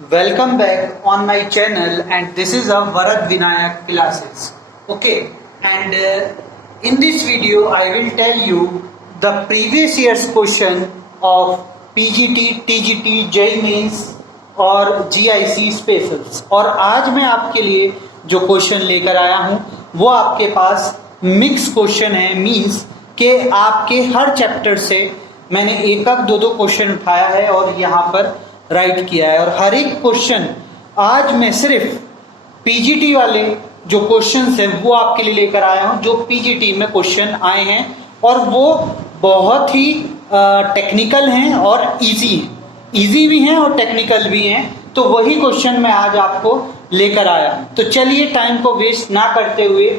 Welcome back on my channel, and this is a Varad Vinayak classes. Okay, and in this video I will tell you the previous year's question of PGT, TGT, JEE Mains और GIC specials. और आज मैं आपके लिए जो question लेकर आया हूँ वो आपके पास मिक्स क्वेश्चन है। मीन्स के आपके हर चैप्टर से मैंने एक दो क्वेश्चन उठाया है और यहाँ पर राइट किया है। और हर एक क्वेश्चन आज मैं सिर्फ पीजीटी वाले जो क्वेश्चंस हैं वो आपके लिए लेकर आया हूँ, जो पीजीटी में क्वेश्चन आए हैं और वो बहुत ही टेक्निकल हैं और इजी भी हैं और टेक्निकल भी हैं। तो वही क्वेश्चन मैं आज आपको लेकर आया हूँ। तो चलिए टाइम को वेस्ट ना करते हुए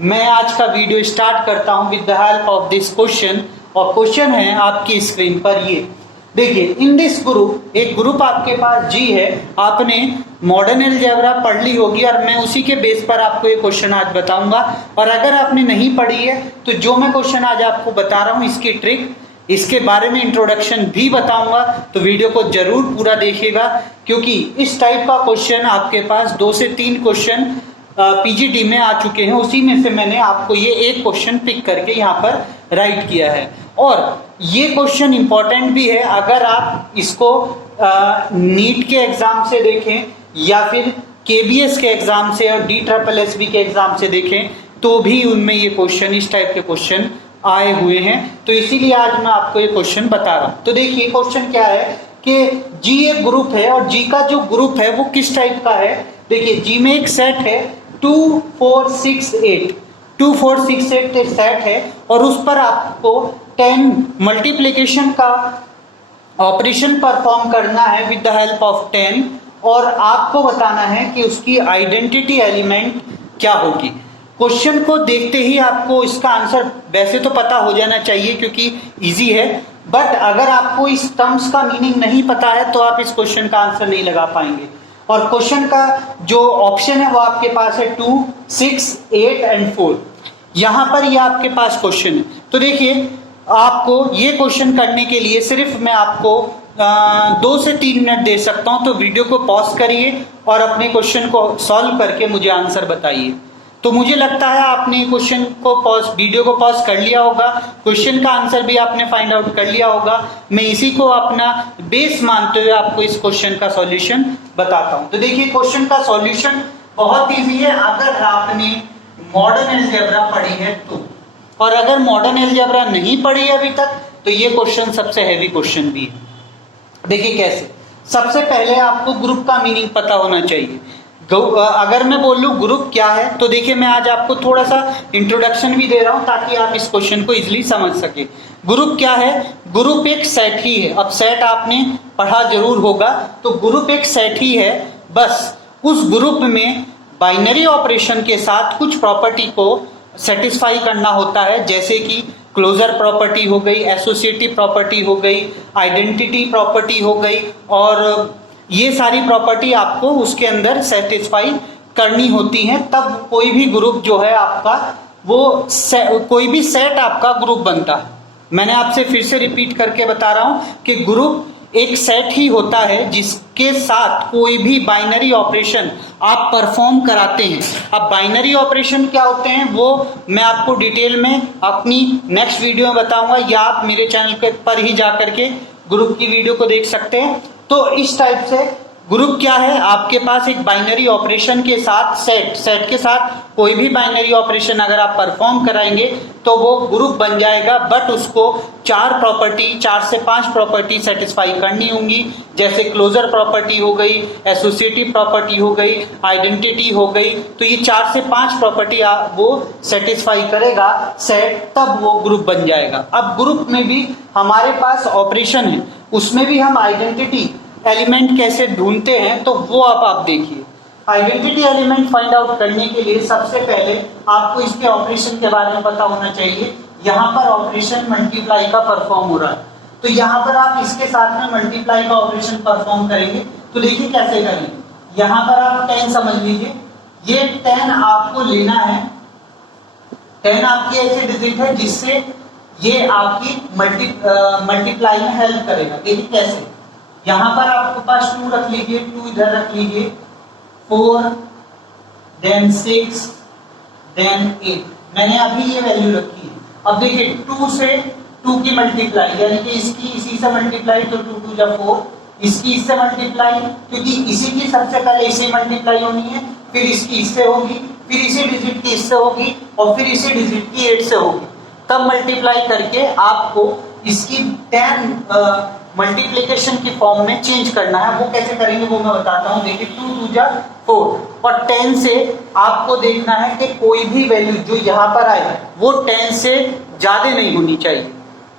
मैं आज का वीडियो स्टार्ट करता हूँ with the help of this question. और क्वेश्चन है आपकी स्क्रीन पर, ये देखिए। इन दिस ग्रुप, एक ग्रुप आपके पास जी है, आपने मॉडर्न अलजेब्रा पढ़ ली होगी और मैं उसी के बेस पर आपको ये क्वेश्चन आज बताऊंगा। और अगर आपने नहीं पढ़ी है तो जो मैं क्वेश्चन आज आपको बता रहा हूँ इसकी ट्रिक, इसके बारे में इंट्रोडक्शन भी बताऊंगा। तो वीडियो को जरूर पूरा देखिएगा, क्योंकि इस टाइप का क्वेश्चन आपके पास 2 से 3 क्वेश्चन पीजीटी में आ चुके हैं। उसी में से मैंने आपको ये एक क्वेश्चन पिक करके यहाँ पर राइट किया है। और ये क्वेश्चन इंपॉर्टेंट भी है, अगर आप इसको नीट के एग्जाम से देखें या फिर केबीएस के एग्जाम से और DSSB के एग्जाम से देखें तो भी उनमें ये क्वेश्चन, इस टाइप के क्वेश्चन आए हुए हैं। तो इसीलिए आज मैं आपको ये क्वेश्चन बता रहा हूँ। तो देखिए क्वेश्चन क्या है कि जी एक ग्रुप है और जी का जो ग्रुप है वो किस टाइप का है। देखिए जी में एक सेट है 2 4 6 8, 2 4 6 8 सेट है और उस पर आपको 10 मल्टीप्लिकेशन का ऑपरेशन परफॉर्म करना है विद द हेल्प ऑफ 10, और आपको बताना है कि उसकी आइडेंटिटी एलिमेंट क्या होगी। क्वेश्चन को देखते ही आपको इसका आंसर वैसे तो पता हो जाना चाहिए क्योंकि इजी है, बट अगर आपको इस टर्म्स का मीनिंग नहीं पता है तो आप इस क्वेश्चन का आंसर नहीं लगा पाएंगे। और क्वेश्चन का जो ऑप्शन है वो आपके पास है 2 6 8 एंड 4। यहाँ पर ये आपके पास क्वेश्चन है। तो देखिए आपको ये क्वेश्चन करने के लिए सिर्फ मैं आपको 2 से 3 मिनट दे सकता हूँ। तो वीडियो को पॉज करिए और अपने क्वेश्चन को सॉल्व करके मुझे आंसर बताइए। तो मुझे लगता है आपने क्वेश्चन को वीडियो को पॉज कर लिया होगा, क्वेश्चन का आंसर भी आपने फाइंड आउट कर लिया होगा। मैं इसी को अपना बेस मानते हुए आपको इस क्वेश्चन का सॉल्यूशन बताता हूँ। तो देखिए क्वेश्चन का सॉल्यूशन बहुत ईजी है अगर आपने मॉडर्न अलजेब्रा पढ़ी है तो। और अगर मॉडर्न अलजेब्रा नहीं पढ़ी है अभी तक तो ये क्वेश्चन सबसे हैवी क्वेश्चन भी है। देखिए कैसे। सबसे पहले आपको ग्रुप का मीनिंग पता होना चाहिए। अगर मैं बोल लूं ग्रुप क्या है तो देखिए मैं आज आपको थोड़ा सा इंट्रोडक्शन भी दे रहा हूं ताकि आप इस क्वेश्चन को इजीली समझ सके। ग्रुप क्या है? ग्रुप एक सेट ही है। अब सेट आपने पढ़ा जरूर होगा, तो ग्रुप एक सेट ही है। बस उस ग्रुप में बाइनरी ऑपरेशन के साथ कुछ प्रॉपर्टी को सेटिस्फाई करना होता है, जैसे कि क्लोजर प्रॉपर्टी हो गई, एसोसिएटिव प्रॉपर्टी हो गई, आइडेंटिटी प्रॉपर्टी हो गई, और ये सारी प्रॉपर्टी आपको उसके अंदर सेटिस्फाई करनी होती हैं। तब कोई भी ग्रुप जो है आपका वो कोई भी सेट आपका ग्रुप बनता है। मैंने आपसे फिर से रिपीट करके बता रहा हूं कि ग्रुप एक सेट ही होता है जिसके साथ कोई भी बाइनरी ऑपरेशन आप परफॉर्म कराते हैं। अब बाइनरी ऑपरेशन क्या होते हैं वो मैं आपको डिटेल में अपनी नेक्स्ट वीडियो में बताऊंगा, या आप मेरे चैनल पर ही जाकर के ग्रुप की वीडियो को देख सकते हैं। तो इस टाइप से ग्रुप क्या है, आपके पास एक बाइनरी ऑपरेशन के साथ सेट के साथ कोई भी बाइनरी ऑपरेशन अगर आप परफॉर्म कराएंगे तो वो ग्रुप बन जाएगा। बट उसको 4 से 5 प्रॉपर्टी सेटिस्फाई करनी होंगी, जैसे क्लोजर प्रॉपर्टी हो गई, एसोसिएटिव प्रॉपर्टी हो गई, आइडेंटिटी हो गई। तो ये 4 से 5 प्रॉपर्टी वो सेटिस्फाई करेगा सेट, तब वो ग्रुप बन जाएगा। अब ग्रुप में भी हमारे पास ऑपरेशन है, उसमें भी हम आइडेंटिटी एलिमेंट कैसे ढूंढते हैं तो वो आप देखिए। आइडेंटिटी एलिमेंट फाइंड आउट करने के लिए सबसे पहले आपको इसके ऑपरेशन के बारे में पता होना चाहिए। यहाँ पर ऑपरेशन मल्टीप्लाई का परफॉर्म हो रहा है, तो यहाँ पर आप इसके साथ में मल्टीप्लाई का ऑपरेशन परफॉर्म करेंगे। तो देखिए कैसे करेंगे। यहाँ पर आप 10 समझ लीजिए, ये 10 आपको लेना है। 10 आपकी ऐसी डिजिट है जिससे ये आपकी मल्टीप्लाई में हेल्प करेगा। देखिए कैसे। यहाँ पर आपके पास 2 रख लीजिए, 2 इधर रख लीजिए, 4 देन 6 देन 8। मैंने अभी ये वैल्यू रखी है। अब देखिए 2 से 2 की मल्टीप्लाई, यानी कि इसकी इसी से मल्टीप्लाई, तो 2 2 जा 4, इसकी इससे मल्टीप्लाई, क्योंकि इसी की सबसे पहले इसे मल्टीप्लाई होनी है, फिर इसकी इससे होगी, फिर इसी डिजिट की इससे होगी, और फिर इसी डिजिट की 8 से होगी। तब मल्टीप्लाई करके आपको इसकी 10 मल्टीप्लिकेशन की फॉर्म में चेंज करना है। वो कैसे करेंगे वो मैं बताता हूँ। देखिए 2 2 जा 4 और 10 से आपको देखना है कि कोई भी वैल्यू जो यहाँ पर आए वो 10 से ज्यादा नहीं होनी चाहिए।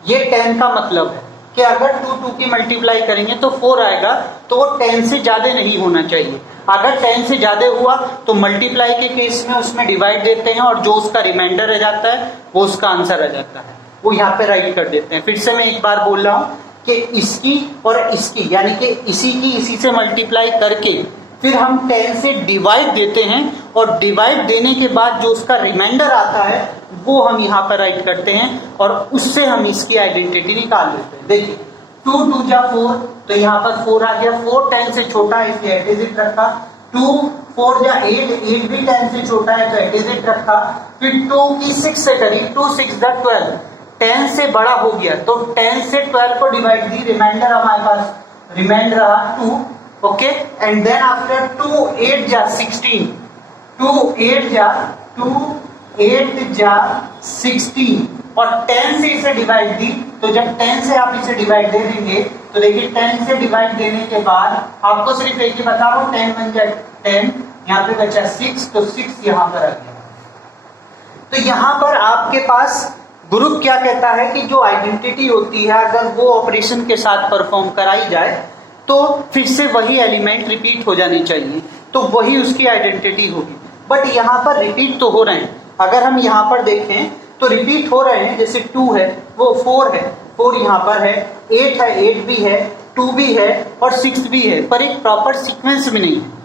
ये 10 का मतलब है कि अगर 2 2 की मल्टीप्लाई करेंगे तो 4 आएगा, तो वो 10 से ज्यादा नहीं होना चाहिए। अगर 10 से ज्यादा हुआ तो मल्टीप्लाई के केस में उसमें डिवाइड देते हैं और जो उसका रिमाइंडर रह जाता है वो उसका आंसर रह जाता है, वो यहाँ पे राइट कर देते हैं। फिर से मैं एक बार बोल रहा हूँ कि इसकी और इसकी, यानी कि इसी की इसी से मल्टीप्लाई करके फिर हम 10 से डिवाइड देते हैं, और डिवाइड देने के बाद जो उसका रिमाइंडर आता है वो हम यहाँ पर राइट करते हैं, और उससे हम इसकी आइडेंटिटी निकाल लेते हैं। देखिए 2 2 जा 4, तो यहाँ पर 4 आ गया, 4 10 से छोटा है इसलिए एट इज इट रखा। 2 4 जा 8, 8 भी 10 से छोटा है तो एट इज इट रखा। फिर 2 की 6 से करी, 2 6 जा 12, 10 से बड़ा हो गया तो 10 से 12 को डिवाइड दी, रिमाइंडर हमारे पास रिमाइंडर रहा 2। ओके, एंड देन आफ्टर 2 8 जा 16, 2 8 जा 16, और 10 से इसे डिवाइड दी, तो जब 10 से आप इसे डिवाइड दे देंगे तो देखिए 10 से डिवाइड देने के बाद आपको सिर्फ एक ही बता रहा हूं, 10 1 जा 10, यहाँ पे बचा 6, तो 6 यहाँ पर आ गया। तो यहाँ पर आपके पास ग्रुप क्या कहता है कि जो आइडेंटिटी होती है अगर वो ऑपरेशन के साथ परफॉर्म कराई जाए तो फिर से वही एलिमेंट रिपीट हो जानी चाहिए, तो वही उसकी आइडेंटिटी होगी। बट यहाँ पर रिपीट तो हो रहे हैं, अगर हम यहाँ पर देखें तो रिपीट हो रहे हैं। जैसे 2 है वो 4 है, 4 यहाँ पर है, 8 है 8 भी है, 2 भी है और 6 भी है, पर एक प्रॉपर सीक्वेंस में नहीं है।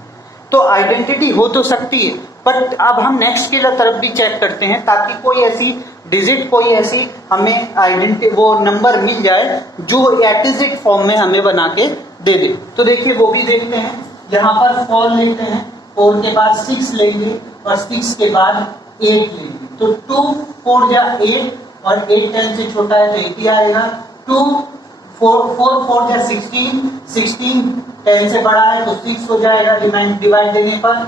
तो आइडेंटिटी हो तो सकती है, बट अब हम नेक्स्ट की तरफ भी चेक करते हैं ताकि कोई ऐसी डिजिट, कोई ऐसी हमें आइडेंटिटी वो नंबर मिल जाए जो एट फॉर्म में हमें बना के दे दे। तो देखिए वो भी देखते हैं। यहाँ पर 4 लेते हैं, 4 के बाद 6 लेंगे और 6 के बाद 8 लेंगे, तो 2 4 जा 8 और 8 10 से छोटा है तो 8 ही आएगा। 2 4 4 जा 16, 16 10 से बड़ा है तो 6 हो जाएगा डिवाइड देने पर।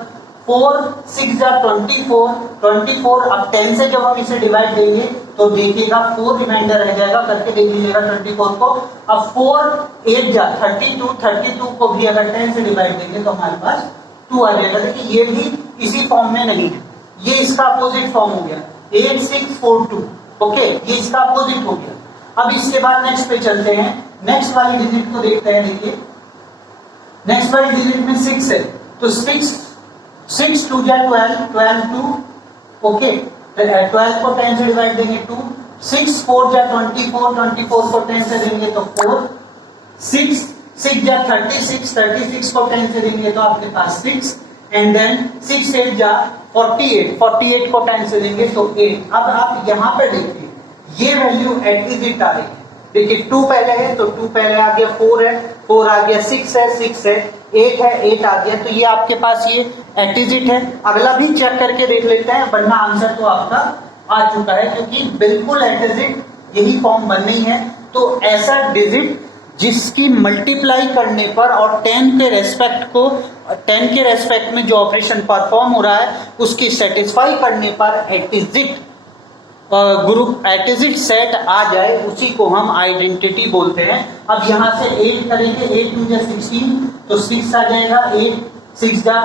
4 6 जा 24, 24 अब 10 से जब हम इसे डिवाइड देंगे तो देखिएगा 4 रिमाइंडर रह जाएगा, करके देख लीजिएगा 24 को। अब 4 8 जा 32, 32 को भी अगर 10 से डिवाइड देंगे तो हमारे पास 2 आ जाएगा। देखिए ये भी इसी फॉर्म में नहीं है, ये इसका अपोजिट फॉर्म हो गया 8 6 4 2। ओके, ये इसका अपोजिट हो गया। अब इसके बाद नेक्स्ट पे चलते हैं, नेक्स्ट वाली डिजिट को देखते हैं। देखिए नेक्स्ट वाली डिजिट में 6 है, तो 6 2 जा 12, 12 2। ओके, 12 को 10 से डिवाइड देंगे 2, 6 4 जा 24, 24 को 10 से देंगे तो 4, 6 6 जा 36, 36 को 10 से देंगे तो आपके पास 6, एंड देन 6 8 जा 48, 48 को 10 से देंगे तो 8। अब आप यहाँ पे देखिए ये वैल्यू एट इट आ रही है। देखिए 2 पहले है तो 2 पहले आ गया, 4 है 4 आ गया, 6 है 6 है, 8 है 8 आ गया, तो ये आपके पास ये एट है। अगला भी चेक करके देख लेते हैं, वरना आंसर तो आपका आ चुका है क्योंकि बिल्कुल एट यही फॉर्म बननी है। तो ऐसा डिजिट जिसकी मल्टीप्लाई करने पर और 10 के रेस्पेक्ट में जो ऑपरेशन परफॉर्म हो रहा है उसकी सेटिस्फाई करने पर एट ग्रुप एट सेट आ जाए, उसी को हम आइडेंटिटी बोलते हैं। अब यहाँ से 8 करेंगे, 8 2 जा 16 तो 6 आ जाएगा, 8 6 जा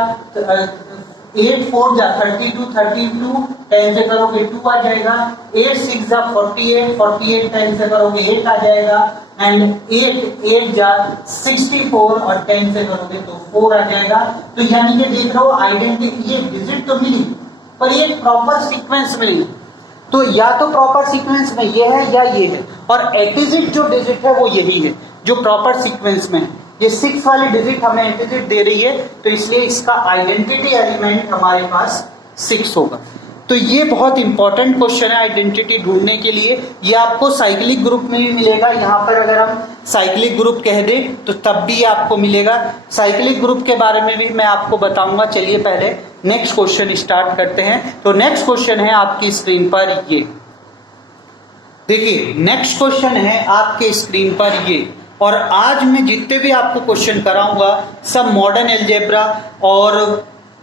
8 4 जा 32, 32 10 से करोगे 2 आ जाएगा, 8 6 जा 48, 48 10 से करोगे 8 आ जाएगा, एंड 8 8 जा 64 और 10 से करोगे तो 4 आ जाएगा। तो यानी कि देख रहे हो आइडेंटिटी, ये डिजिट तो मिली पर ये प्रॉपर सीक्वेंस में नहीं, तो या तो प्रॉपर सीक्वेंस में ये है या ये है, और एटिजिट जो डिजिट है वो यही है जो प्रॉपर सीक्वेंस में है। ये 6 वाली डिजिट हमें एटिजिट दे रही है तो इसलिए इसका आइडेंटिटी एलिमेंट हमारे पास 6 होगा। तो ये बहुत इंपॉर्टेंट क्वेश्चन है आइडेंटिटी ढूंढने के लिए। ये आपको साइक्लिक ग्रुप में भी मिलेगा। यहाँ पर अगर हम साइक्लिक ग्रुप कह दें तो तब भी आपको मिलेगा। साइक्लिक ग्रुप के बारे में भी मैं आपको बताऊंगा। चलिए पहले नेक्स्ट क्वेश्चन स्टार्ट करते हैं। तो नेक्स्ट क्वेश्चन है आपकी स्क्रीन पर ये देखिए, नेक्स्ट क्वेश्चन है आपके स्क्रीन पर ये। और आज मैं जितने भी आपको क्वेश्चन कराऊंगा सब मॉडर्न अलजेब्रा और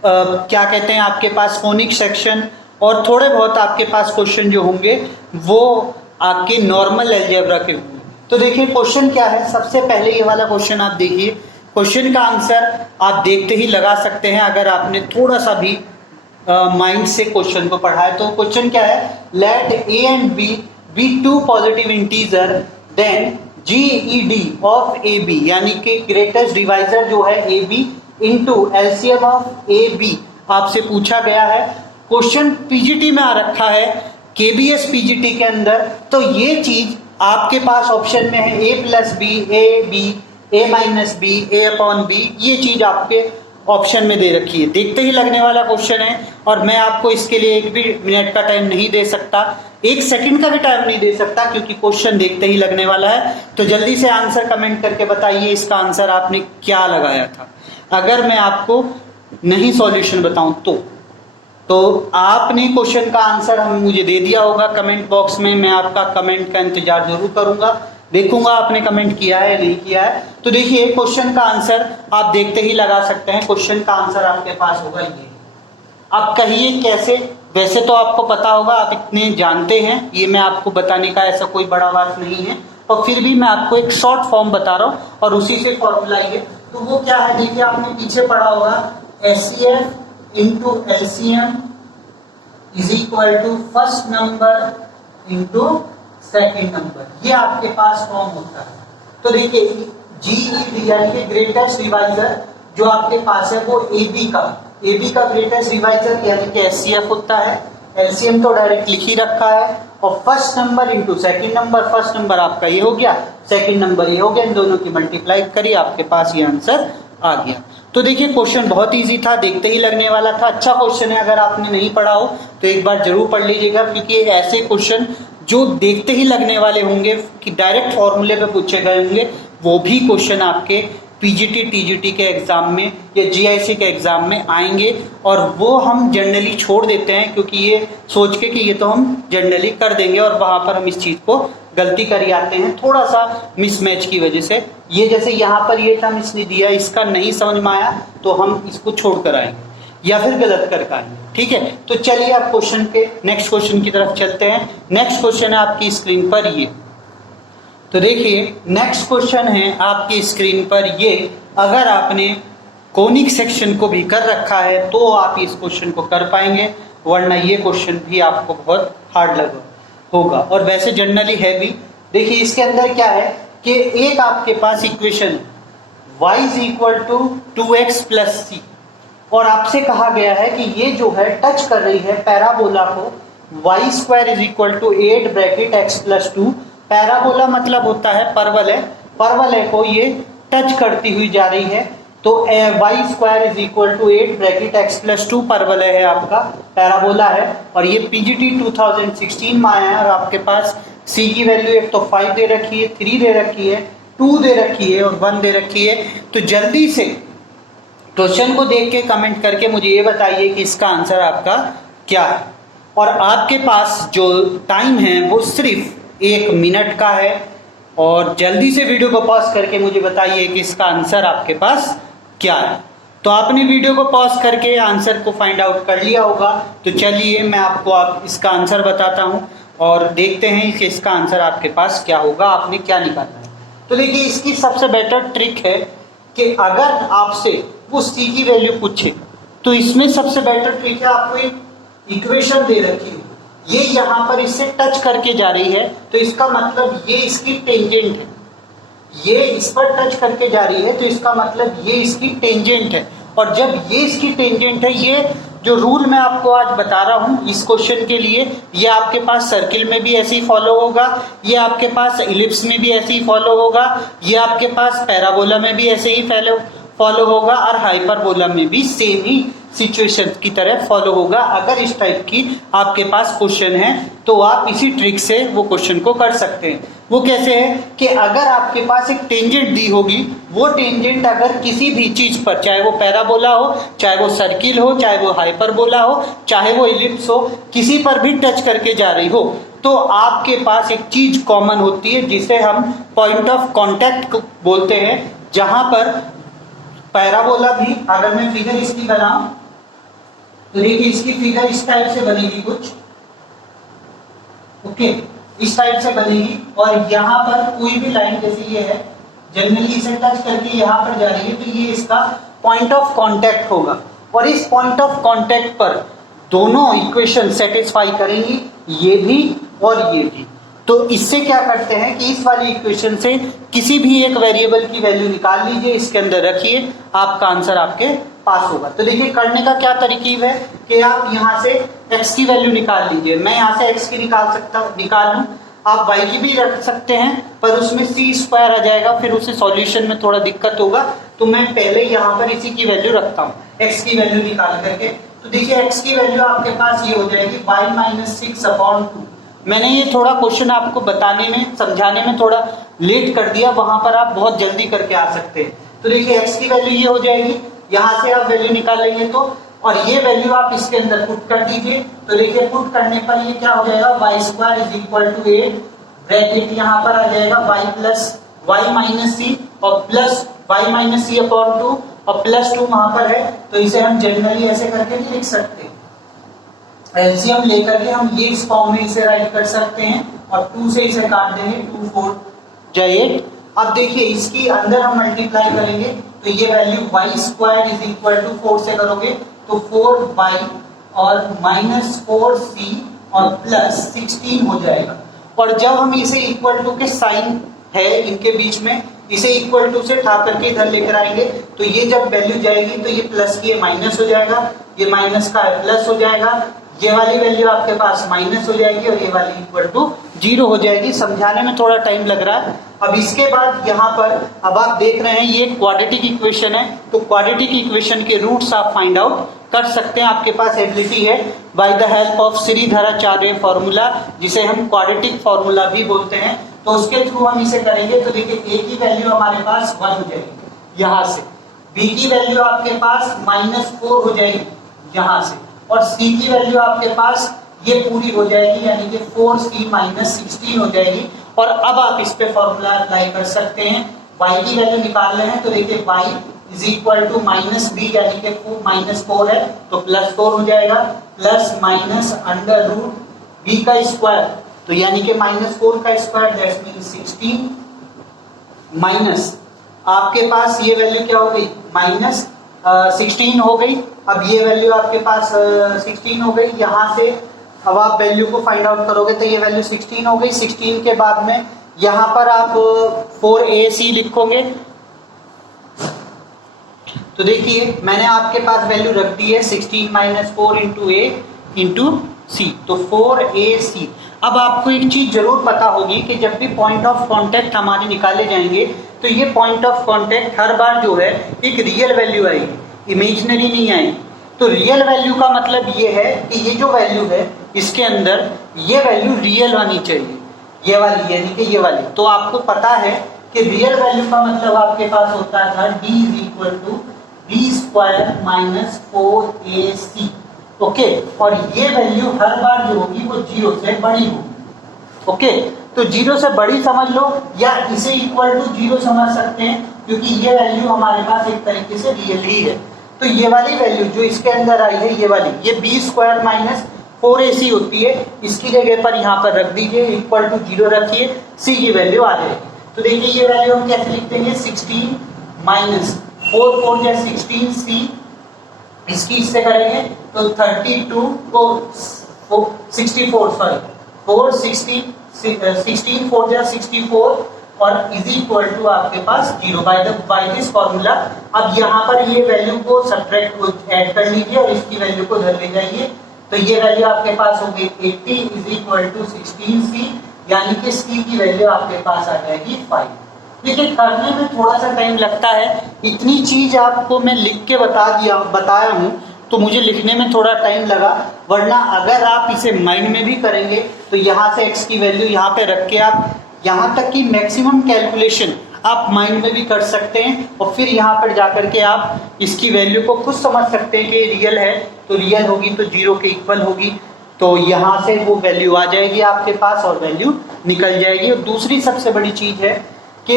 क्या कहते हैं आपके पास कोनिक सेक्शन, और थोड़े बहुत आपके पास क्वेश्चन जो होंगे वो आपके नॉर्मल अलजेब्रा के होंगे। तो देखिए क्वेश्चन क्या है। सबसे पहले ये वाला क्वेश्चन आप देखिए। क्वेश्चन का आंसर आप देखते ही लगा सकते हैं अगर आपने थोड़ा सा भी माइंड से क्वेश्चन को पढ़ा है। तो क्वेश्चन क्या है, let A and B B two positive integer then GED of A B, यानी कि ग्रेटेस्ट डिवाइजर जो है A B into LCM of A B आपसे पूछा गया है। क्वेश्चन पीजीटी में आ रखा है, केबीएस पीजीटी के अंदर। तो ये चीज आपके पास ऑप्शन में है A plus B, A B, A minus B, A upon B, ये चीज आपके ऑप्शन में दे रखी है। देखते ही लगने वाला क्वेश्चन है और मैं आपको इसके लिए एक भी मिनट का टाइम नहीं दे सकता, 1 सेकंड का भी टाइम नहीं दे सकता, क्योंकि क्वेश्चन देखते ही लगने वाला है। तो जल्दी से आंसर कमेंट करके बताइए इसका आंसर आपने क्या लगाया था। अगर मैं आपको नहीं सॉल्यूशन बताऊं तो आपने क्वेश्चन का आंसर हम मुझे दे दिया होगा कमेंट बॉक्स में। मैं आपका कमेंट का इंतजार जरूर करूंगा, देखूंगा आपने कमेंट किया है या नहीं किया है। तो देखिए क्वेश्चन का आंसर आप देखते ही लगा सकते हैं। क्वेश्चन का आंसर आपके पास होगा ये। अब कहिए कैसे? वैसे तो आपको पता होगा, आप इतने जानते हैं, ये मैं आपको बताने का ऐसा कोई बड़ा बात नहीं है, और फिर भी मैं आपको एक शॉर्ट फॉर्म बता रहा हूँ और उसी से फॉर्मूला है। तो वो क्या है, देखिए आपने पीछे पढ़ा होगा HCF into LCM is equal to first number into second number, ये आपके पास फॉर्म होता है। तो देखिए जीईडी यानी कि ग्रेटेस्ट डिवाइजर जो आपके पास है वो एबी का ग्रेटेस्ट डिवाइजर यानी कि एचसीएफ होता है। एलसीएम तो डायरेक्ट लिख ही रखा है, और first number into second number, first number आपका ये हो गया, सेकेंड नंबर ये हो गया, इन दोनों की मल्टीप्लाई करिए, आपके पास ये आंसर आ गया। तो देखिए क्वेश्चन बहुत इजी था, देखते ही लगने वाला था। अच्छा क्वेश्चन है, अगर आपने नहीं पढ़ा हो तो एक बार जरूर पढ़ लीजिएगा, क्योंकि ऐसे क्वेश्चन जो देखते ही लगने वाले होंगे कि डायरेक्ट फॉर्मूले पे पूछे गए होंगे, वो भी क्वेश्चन आपके पीजीटी टीजीटी के एग्जाम में या जीआईसी के एग्जाम में आएंगे। और वो हम जनरली छोड़ देते हैं, क्योंकि ये सोच के कि ये तो हम जनरली कर देंगे, और वहाँ पर हम इस चीज़ को गलती कर आते हैं थोड़ा सा मिसमैच की वजह से। ये जैसे यहाँ पर ये टर्म इसने दिया, इसका नहीं समझ में आया तो हम इसको छोड़ कर आएंगे या फिर गलत करके आएंगे, ठीक है। तो चलिए आप क्वेश्चन के नेक्स्ट क्वेश्चन की तरफ चलते हैं। नेक्स्ट क्वेश्चन है आपकी स्क्रीन पर ये। तो देखिए नेक्स्ट क्वेश्चन है आपकी स्क्रीन पर ये। अगर आपने कोनिक सेक्शन को भी कर रखा है तो आप इस क्वेश्चन को कर पाएंगे, वरना ये क्वेश्चन भी आपको बहुत हार्ड लगा होगा, और वैसे जनरली है भी। देखिए इसके अंदर क्या है कि एक आपके पास equation y is equal to 2x plus C, और आपसे कहा गया है कि ये जो है टच कर रही है पैराबोला को y square is equal to 8 bracket x plus 2। Parabola मतलब होता है परवलय, परवलय को ये टच करती हुई जा रही है। तो y square is equal to 8 bracket x plus 2 परवलय है, आपका पैराबोला है। और ये पीजीटी 2016 में आया है, और आपके पास c की वैल्यू एक तो 5 दे रखी है, 3 दे रखी है, 2 दे रखी है और 1 दे रखी है। तो जल्दी से क्वेश्चन को देख के कमेंट करके मुझे ये बताइए कि इसका आंसर आपका क्या है। और आपके पास जो टाइम है वो सिर्फ 1 मिनट का है, और जल्दी से वीडियो को पॉज करके मुझे बताइए कि इसका आंसर आपके पास क्या है। तो आपने वीडियो को पॉज करके आंसर को फाइंड आउट कर लिया होगा। तो चलिए मैं आपको इसका आंसर बताता हूँ और देखते हैं कि इसका आंसर आपके पास क्या होगा, आपने क्या निकालना है। तो देखिए इसकी सबसे बेटर ट्रिक है कि अगर आपसे वो सी की वैल्यू पूछे तो इसमें सबसे बेटर ट्रिक है, आपको एक इक्वेशन दे रखी है, ये यहाँ पर इससे टच करके जा रही है, तो इसका मतलब ये इसकी टेंजेंट है। ये इस पर टच करके जा रही है तो इसका मतलब ये इसकी टेंजेंट है, और जब ये इसकी टेंजेंट है, ये जो रूल मैं आपको आज बता रहा हूँ इस क्वेश्चन के लिए, ये आपके पास सर्किल में भी ऐसे ही फॉलो होगा, ये आपके पास इलिप्स में भी ऐसे ही फॉलो होगा, ये आपके पास पैराबोला में भी ऐसे ही फॉलो होगा, और हाइपरबोला में भी सेम ही सिचुएशन की तरह फॉलो होगा। अगर इस टाइप की आपके पास क्वेश्चन है तो आप इसी ट्रिक से वो क्वेश्चन को कर सकते हैं। वो कैसे है कि अगर आपके पास एक टेंजेंट दी होगी, वो टेंजेंट अगर किसी भी चीज पर, चाहे वो पैराबोला हो, चाहे वो सर्किल हो, चाहे वो हाइपरबोला हो, चाहे वो इलिप्स हो, किसी पर भी टच करके जा रही हो, तो आपके पास एक चीज कॉमन होती है जिसे हम पॉइंट ऑफ कांटेक्ट बोलते हैं। जहां पर पैराबोला भी, अगर मैं फिगर इसकी बनाऊं तो देखिए इसकी फिगर इस टाइप से बनेगी कुछ, ओके, इस टाइप से बनेगी, और यहाँ पर कोई भी लाइन जैसे ये है, जनरली इसे टच करके यहाँ पर जा रही है, तो ये इसका पॉइंट ऑफ कांटेक्ट होगा। और इस पॉइंट ऑफ कांटेक्ट पर दोनों इक्वेशन सेटिस्फाई करेंगी, ये भी और ये भी। तो इससे क्या करते हैं कि इस वाली इक्वेशन से किसी भी एक वेरिएबल की वैल्यू निकाल लीजिए, इसके अंदर रखिए, आपका आंसर आपके पास होगा। तो देखिए करने का क्या तरकीब है कि आप यहाँ से x की वैल्यू निकाल लीजिए। मैं यहाँ से x की निकाल लूँ, आप y की भी रख सकते हैं, पर उसमें c स्क्वायर आ जाएगा, फिर उसे सॉल्यूशन में थोड़ा दिक्कत होगा। तो मैं पहले यहाँ पर इसी की वैल्यू रखता हूँ, x की वैल्यू निकाल करके। तो देखिए x की वैल्यू आपके पास ये हो जाएगी y माइनस 6/2। मैंने ये थोड़ा क्वेश्चन आपको बताने में, समझाने में थोड़ा लेट कर दिया, वहां पर आप बहुत जल्दी करके आ सकते हैं। तो देखिए x की वैल्यू ये हो जाएगी, यहाँ से आप वैल्यू निकाल लेंगे तो, और ये वैल्यू आप इसके अंदर पुट कर दीजिए। तो देखिए पुट करने पर ये क्या हो जाएगा, y square is equal to 8, bracket यहाँ पर आ जाएगा y plus y minus C, और plus y minus C upon 2, और प्लस 2 वहां पर है, तो इसे हम जनरली ऐसे करके नहीं लिख सकते, एलसीएम लेकर के हम ये इस फॉर्म में इसे राइट कर सकते हैं, और 2 से इसे काट देंगे, 2 4 जा 8। अब देखिए इसकी अंदर हम मल्टीप्लाई करेंगे, तो ये value y square is equal to 4 से करोगे तो 4y और माइनस 4c और प्लस 16 हो जाएगा। और जब हम इसे इक्वल टू के साइन है इनके बीच में, इसे इक्वल टू से उठा करके इधर लेकर आएंगे, तो ये जब वैल्यू जाएगी तो ये प्लस की माइनस हो जाएगा, ये माइनस का प्लस हो जाएगा, ये वाली वैल्यू आपके पास माइनस हो जाएगी, और ये वाली इक्वल टू 0 हो जाएगी। समझाने में थोड़ा टाइम लग रहा है। अब इसके बाद यहाँ पर अब आप देख रहे हैं ये क्वाड्रेटिक इक्वेशन है, तो क्वाड्रेटिक इक्वेशन के रूट्स आप फाइंड आउट कर सकते हैं। आपके पास एबिलिटी है by the help of Shridharacharya formula, जिसे हम क्वाड्रेटिक फॉर्मूला भी बोलते हैं, तो उसके थ्रू हम इसे करेंगे। तो देखिए a की वैल्यू हमारे पास 1 हो जाएगी यहाँ से, b की वैल्यू आपके पास -4 हो जाएगी यहाँ से, और c की वैल्यू आपके पास ये पूरी हो जाएगी, यानी कि 4c माइनस 16 हो जाएगी। और अब आप इस पे फॉर्मूला अप्लाई कर सकते हैं। y की वैल्यू निकाल रहे हैं, तो देखिए y is equal to minus B, यानी कि -4 है तो +4 हो जाएगा, plus minus under root b का स्क्वायर, तो यानी कि -4 का स्क्वायर दैट मींस 16, माइनस आपके पास ये वैल्यू क्या हो गई, माइनस 16 हो गई। अब ये वैल्यू आपके पास 16 हो गई, यहाँ से अब आप वैल्यू को फाइंड आउट करोगे तो ये वैल्यू 16 हो गई। 16 के बाद में यहाँ पर आप 4ac लिखोगे, तो देखिए मैंने आपके पास वैल्यू रख दी है 16 माइनस 4 इंटू a इंटू सी, तो 4ac। अब आपको एक चीज जरूर पता होगी कि जब भी पॉइंट ऑफ कांटेक्ट हमारे निकाले जाएंगे तो ये पॉइंट ऑफ कांटेक्ट हर बार जो है एक रियल वैल्यू आएगी, इमेजिनरी नहीं आएगी। तो रियल वैल्यू का मतलब ये है कि ये जो वैल्यू है इसके अंदर ये वैल्यू रियल आनी चाहिए, ये वाली यानी कि ये वाली। तो आपको पता है कि रियल वैल्यू का मतलब आपके पास होता था d is equal to B square minus 4ac, okay. और ये वैल्यू हर बार जो होगी वो 0 से बड़ी होगी, ओके। तो 0 से बड़ी समझ लो, या इसे इक्वल टू 0 समझ सकते हैं, क्योंकि ये वैल्यू हमारे पास एक तरीके से रियल ही है। तो ये वाली वैल्यू जो इसके अंदर आई है, ये वाली, ये बी स्क्वायर माइनस 4ac होती है, इसकी जगह पर यहाँ पर रख दीजिए, इक्वल टू 0 रखिए, c की वैल्यू आ जाएगी। तो देखिए ये वैल्यू हम कैसे लिख देंगे, 16 माइनस 4 4 या 16c, इसकी इससे करेंगे तो 32 को 64 सॉरी 4 16 4 या 64, और इज इक्वल टू आपके पास 0 बाय दिस फॉर्मूला। अब यहाँ पर ये वैल्यू को सब्ट्रैक्ट ऐड कर लीजिए और इसकी वैल्यू को उधर ले जाइए, तो ये वैल्यू आपके पास हो गई 80 इज इक्वल टू 16c, यानी कि c की वैल्यू आपके पास आ जाएगी 5। देखिए करने में थोड़ा सा टाइम लगता है, इतनी चीज आपको मैं लिख के बताया हूँ, तो मुझे लिखने में थोड़ा टाइम लगा, वरना अगर आप इसे माइंड में भी करेंगे तो यहाँ से x की वैल्यू यहाँ पे रख के आप यहाँ तक की मैक्सिमम कैलकुलेशन आप माइंड में भी कर सकते हैं, और फिर यहाँ पर जाकर के आप इसकी वैल्यू को खुद समझ सकते हैं कि रियल है तो रियल होगी तो 0 के इक्वल होगी, तो यहाँ से वो वैल्यू आ जाएगी आपके पास और वैल्यू निकल जाएगी। और दूसरी सबसे बड़ी चीज़ है कि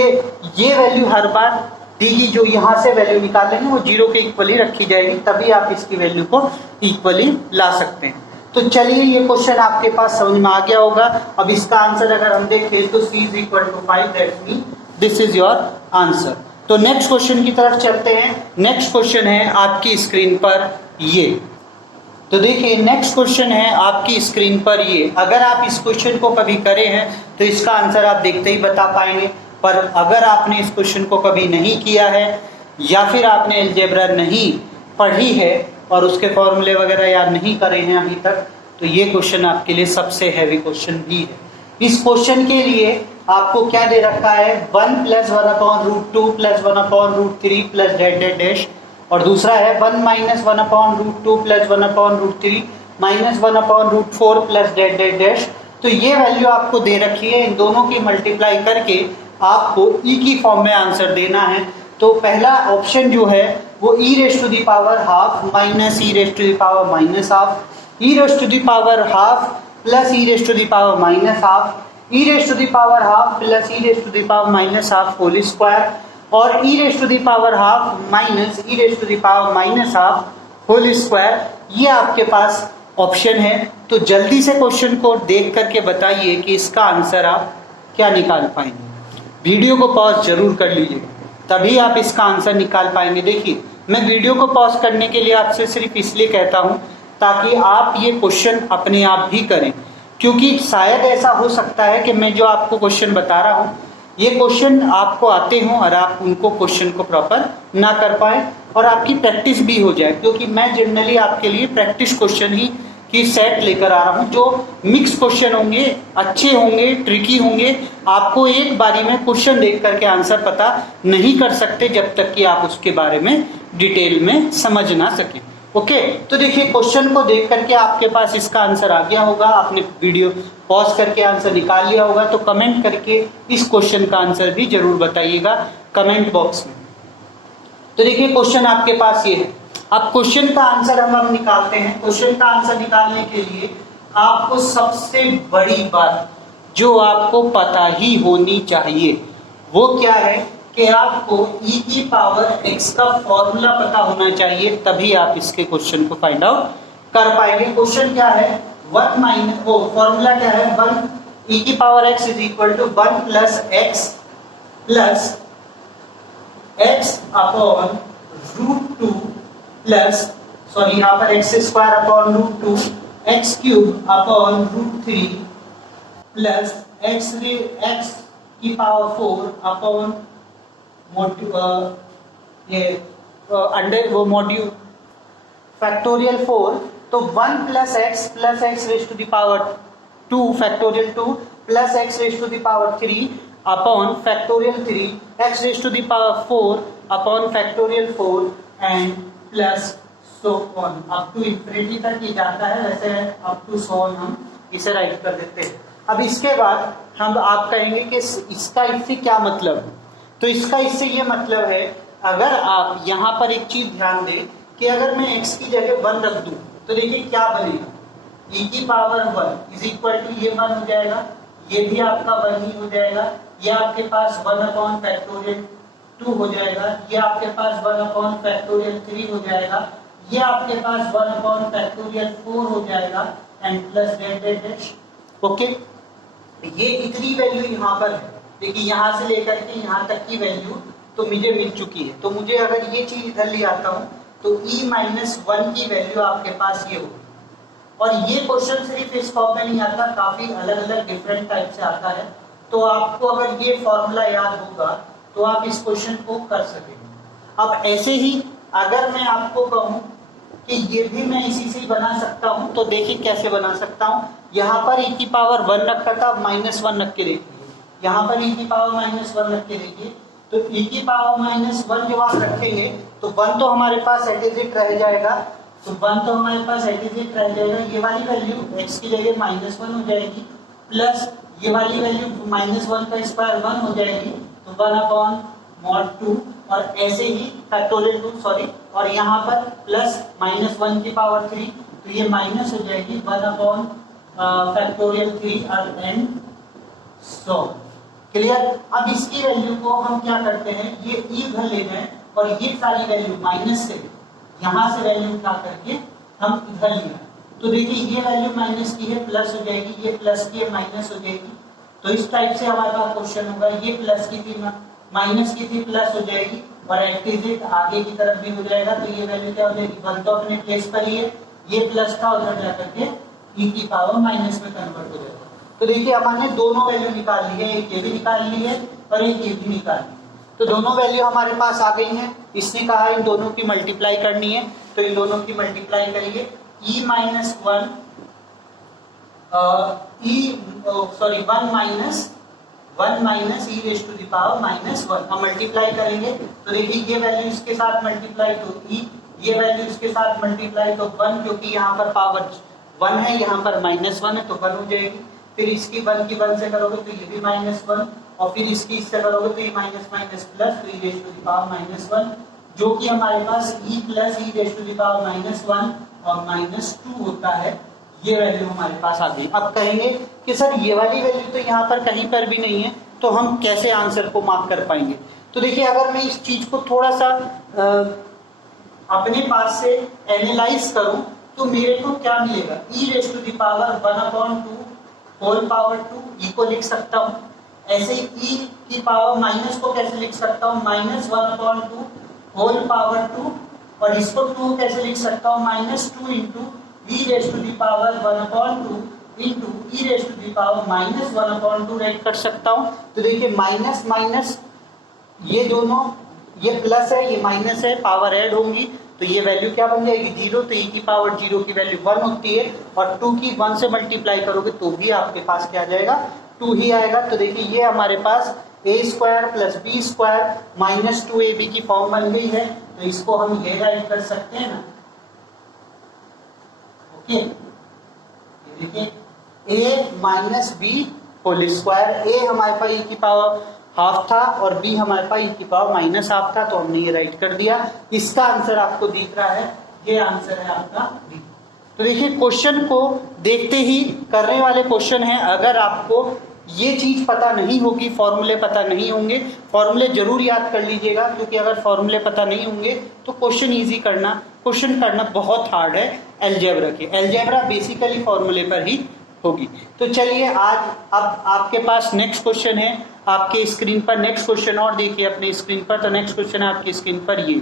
ये वैल्यू हर बार देगी, जो यहाँ से वैल्यू निकालेंगे वो 0 के इक्वल ही रखी जाएगी, तभी आप इसकी वैल्यू को इक्वली ला सकते हैं। तो चलिए ये क्वेश्चन आपके पास समझ में आ गया होगा। अब इसका आंसर अगर हम देखें तो c = 5, that mean this is your answer. तो नेक्स्ट क्वेश्चन की तरफ चलते हैं। नेक्स्ट क्वेश्चन है आपकी स्क्रीन पर ये। तो देखिए नेक्स्ट क्वेश्चन है आपकी स्क्रीन पर ये। अगर आप इस क्वेश्चन को कभी करे हैं तो इसका आंसर आप देखते ही बता पाएंगे, पर अगर आपने इस क्वेश्चन को कभी नहीं किया है या फिर आपने अलजेब्रा नहीं पढ़ी है और उसके फॉर्मूले वगैरह याद नहीं करे हैं अभी तक, तो ये क्वेश्चन आपके लिए सबसे हैवी क्वेश्चन भी है। इस क्वेश्चन के लिए आपको क्या दे रखा है, 1 + 1/√2 + 1/√3 + डैश डैश डैश, और दूसरा है 1 - 1/√2 + 1/√3 - 1/√4 + डैश डैश डैश। तो ये वैल्यू आपको दे रखी है, इन दोनों की मल्टीप्लाई करके आपको ई की फॉर्म में आंसर देना है। तो पहला ऑप्शन जो है वो e⁻½ - e⁻² - -e⁻½ -1/2 e⁻½ + e⁻² -1/2 whole square और e⁻² - e⁻² होल स्क्वायर, ये आपके पास ऑप्शन है। तो जल्दी से क्वेश्चन को देख करके बताइए कि इसका आंसर आप क्या निकाल पाएंगे। वीडियो को पॉज जरूर कर लीजिए, तभी आप इसका आंसर निकाल पाएंगे। देखिए मैं वीडियो को पॉज करने के लिए आपसे सिर्फ इसलिए कहता हूँ ताकि आप ये क्वेश्चन अपने आप भी करें, क्योंकि शायद ऐसा हो सकता है कि मैं जो आपको क्वेश्चन बता रहा हूँ ये क्वेश्चन आपको आते हों और आप उनको क्वेश्चन को प्रॉपर ना कर पाए और आपकी प्रैक्टिस भी हो जाए, क्योंकि मैं जनरली आपके लिए प्रैक्टिस क्वेश्चन ही की सेट लेकर आ रहा हूँ जो मिक्स क्वेश्चन होंगे, अच्छे होंगे, ट्रिकी होंगे। आपको एक बारी में क्वेश्चन देख करके आंसर पता नहीं कर सकते जब तक कि आप उसके बारे में डिटेल में समझ ना सके। ओके, तो देखिए क्वेश्चन को देख करके आपके पास इसका आंसर आ गया होगा, आपने वीडियो पॉज करके आंसर निकाल लिया होगा, तो कमेंट करके इस क्वेश्चन का आंसर भी जरूर बताइएगा कमेंट बॉक्स में। तो देखिए क्वेश्चन आपके पास ये है। अब क्वेश्चन का आंसर हम निकालते हैं। क्वेश्चन का आंसर निकालने के लिए आपको सबसे बड़ी बात जो आपको पता ही होनी चाहिए वो क्या है कि आपको e की पावर x का फॉर्मूला पता होना चाहिए, तभी आप इसके क्वेश्चन को फाइंड आउट कर पाएंगे। क्वेश्चन क्या है, 1 माइनस वो फॉर्मूला क्या है, 1 e की power x = 1 + x plus x upon √2 plus sorry यहाँ पर x² upon √2 x³ upon √3 plus x की पावर 4 अपॉन अंडर वो मॉड्यूल फैक्टोरियल 4। तो 1 + x raised to the power 2 factorial 2 plus x raised to the power 3 upon factorial 3 x raised to the power 4 upon factorial 4 and plus so on up to infinity तक ये जाता है। वैसे up to so on हम इसे right कर देते हैं। अब इसके बाद हम आप कहेंगे कि इसका इससे क्या मतलब है, तो इसका इससे ये मतलब है, अगर आप यहाँ पर एक चीज ध्यान दें कि अगर मैं x की जगह 1 रख दूं तो देखिए क्या बनेगा, e की पावर 1 इज इक्वल टू ये 1 हो जाएगा, ये भी आपका 1 ही हो जाएगा, ये आपके पास 1 अपॉन फैक्टोरियल 2 हो जाएगा, ये आपके पास 1 अपॉन फैक्टोरियल 3 हो जाएगा, ये आपके पास 1 अपॉन फैक्टोरियल 4 हो जाएगा एंड प्लस डैश। ओके, ये इतनी वैल्यू यहाँ पर है। देखिए यहाँ से लेकर के यहाँ तक की वैल्यू तो मुझे मिल चुकी है। तो मुझे अगर ये चीज इधर ले आता हूँ तो e-1 की वैल्यू आपके पास ये होगी। और ये क्वेश्चन सिर्फ इस फॉर्म में नहीं आता, काफी अलग अलग डिफरेंट टाइप से आता है। तो आपको अगर ये फॉर्मूला याद होगा तो आप इस क्वेश्चन को कर सकेंगे। अब ऐसे ही अगर मैं आपको कहूँ कि ये भी मैं इसी से ही बना सकता हूँ, तो देखिए कैसे बना सकता हूँ। यहाँ पर e की पावर 1 रखा था, -1 रख के देखिए, यहाँ पर e की पावर -1 रख के देखिए, तो e की पावर -1 जब आप रखेंगे तो 1 तो हमारे पास एट इज इट रह जाएगा, तो 1 तो हमारे पास एग्रीगेट रह जाएगा, ये वाली वैल्यू x की जगह -1 हो जाएगी, प्लस ये वाली वैल्यू -1 का स्क्वायर 1 हो जाएगी, तो 1/mod2 और ऐसे ही फैक्टोरियल 2 सॉरी, और यहाँ पर प्लस -1 की पावर 3, तो ये माइनस हो जाएगी 1/3 और एंड सो क्लियर। अब इसकी वैल्यू को हम क्या करते हैं, ये इधर ले जाएं और ये सारी वैल्यू माइनस से यहाँ से वैल्यू उठा करके हम इधर लिया, तो देखिए ये वैल्यू माइनस की है प्लस हो जाएगी, ये प्लस की है माइनस हो जाएगी, तो इस टाइप से हमारे पास क्वेश्चन होगा, ये प्लस की थी माइनस की थी प्लस हो जाएगी और एक्टिवेट आगे की तरफ भी हो जाएगा, तो ये वैल्यू क्या हो जाएगी, 1 तो अपने प्लेस पर ही है, ये प्लस था उधर जाकर के e की पावर माइनस में कन्वर्ट हो जाएगा। तो देखिए हमने दोनों वैल्यू निकाल ली है, एक ये भी निकाल ली है और एक ये भी निकाल ली, तो दोनों वैल्यू हमारे पास आ गई हैं। इसने कहा इन दोनों की मल्टीप्लाई करनी है, तो इन दोनों की मल्टीप्लाई करिए, e minus 1 1 minus e raise to the power -1, हम मल्टीप्लाई करेंगे तो देखिए ये वैल्यू इसके साथ मल्टीप्लाई तो e, ये वैल्यू इसके साथ मल्टीप्लाई तो 1, क्योंकि यहाँ पर पावर 1 है, यहाँ पर -1 है तो 1 हो जाएगी, फिर इसकी 1 की 1 से करोगे तो ये भी -1 और फिर इसकी इससे करोगे तो ये माइनस माइनस प्लस, तो e raise to the power -1, जो कि हमारे पास e plus e raise to the power -1 और -2 होता है, ये वैल्यू हमारे पास आ गई। अब कहेंगे कि सर ये वाली वैल्यू तो यहाँ पर कहीं पर भी नहीं है, तो हम कैसे आंसर को मार्क कर पाएंगे। तो देखिए अगर मैं इस चीज को थोड़ा सा अपने पास से एनालाइज करूं तो मेरे को क्या मिलेगा, e raise to the power 1/2 whole power 2 e को लिख सकता हूँ, ऐसे ही e की पावर माइनस को कैसे लिख सकता हूँ, -1/2 होल पावर 2, और इसको 2 कैसे लिख सकता हूँ, -2 into e raise to the power 1/2 into e raise to the power -1/2 write कर सकता हूँ। तो देखिए माइनस माइनस ये दोनों, ये प्लस है ये माइनस है, पावर ऐड होंगी तो ये वैल्यू क्या बन जाएगी 0, तो e की पावर 0 की वैल्यू 1 होती है, और 2 की 1 से मल्टीप्लाई करोगे तो भी आपके पास क्या आ जाएगा 2 ही आएगा। तो देखिए ये हमारे पास a² + b² - 2ab की फॉर्म बन गई है, तो इसको हम ये राइट कर सकते हैं ना, ओके। ये देखिए a - b whole square, a हमारे पास e की पावर हाफ था और b हमारे पास e की पावर -1/2 था, तो हमने ये राइट कर दिया। इसका आंसर आपको दिख रहा है, ये आंसर है आपका b। तो देखिए क्वेश्चन को देखते ही करने वाले क्वेश्चन है, अगर आपको ये चीज पता नहीं होगी, फॉर्मूले पता नहीं होंगे, फॉर्मूले जरूर याद कर लीजिएगा, क्योंकि अगर फॉर्मूले पता नहीं होंगे तो क्वेश्चन इजी करना, क्वेश्चन करना बहुत हार्ड है अलजेब्रा के। अलजेब्रा बेसिकली फॉर्मूले पर ही होगी। तो चलिए आज अब आपके पास नेक्स्ट क्वेश्चन है आपके स्क्रीन पर, नेक्स्ट क्वेश्चन और देखिए अपने स्क्रीन पर। तो नेक्स्ट क्वेश्चन है आपकी स्क्रीन पर, ये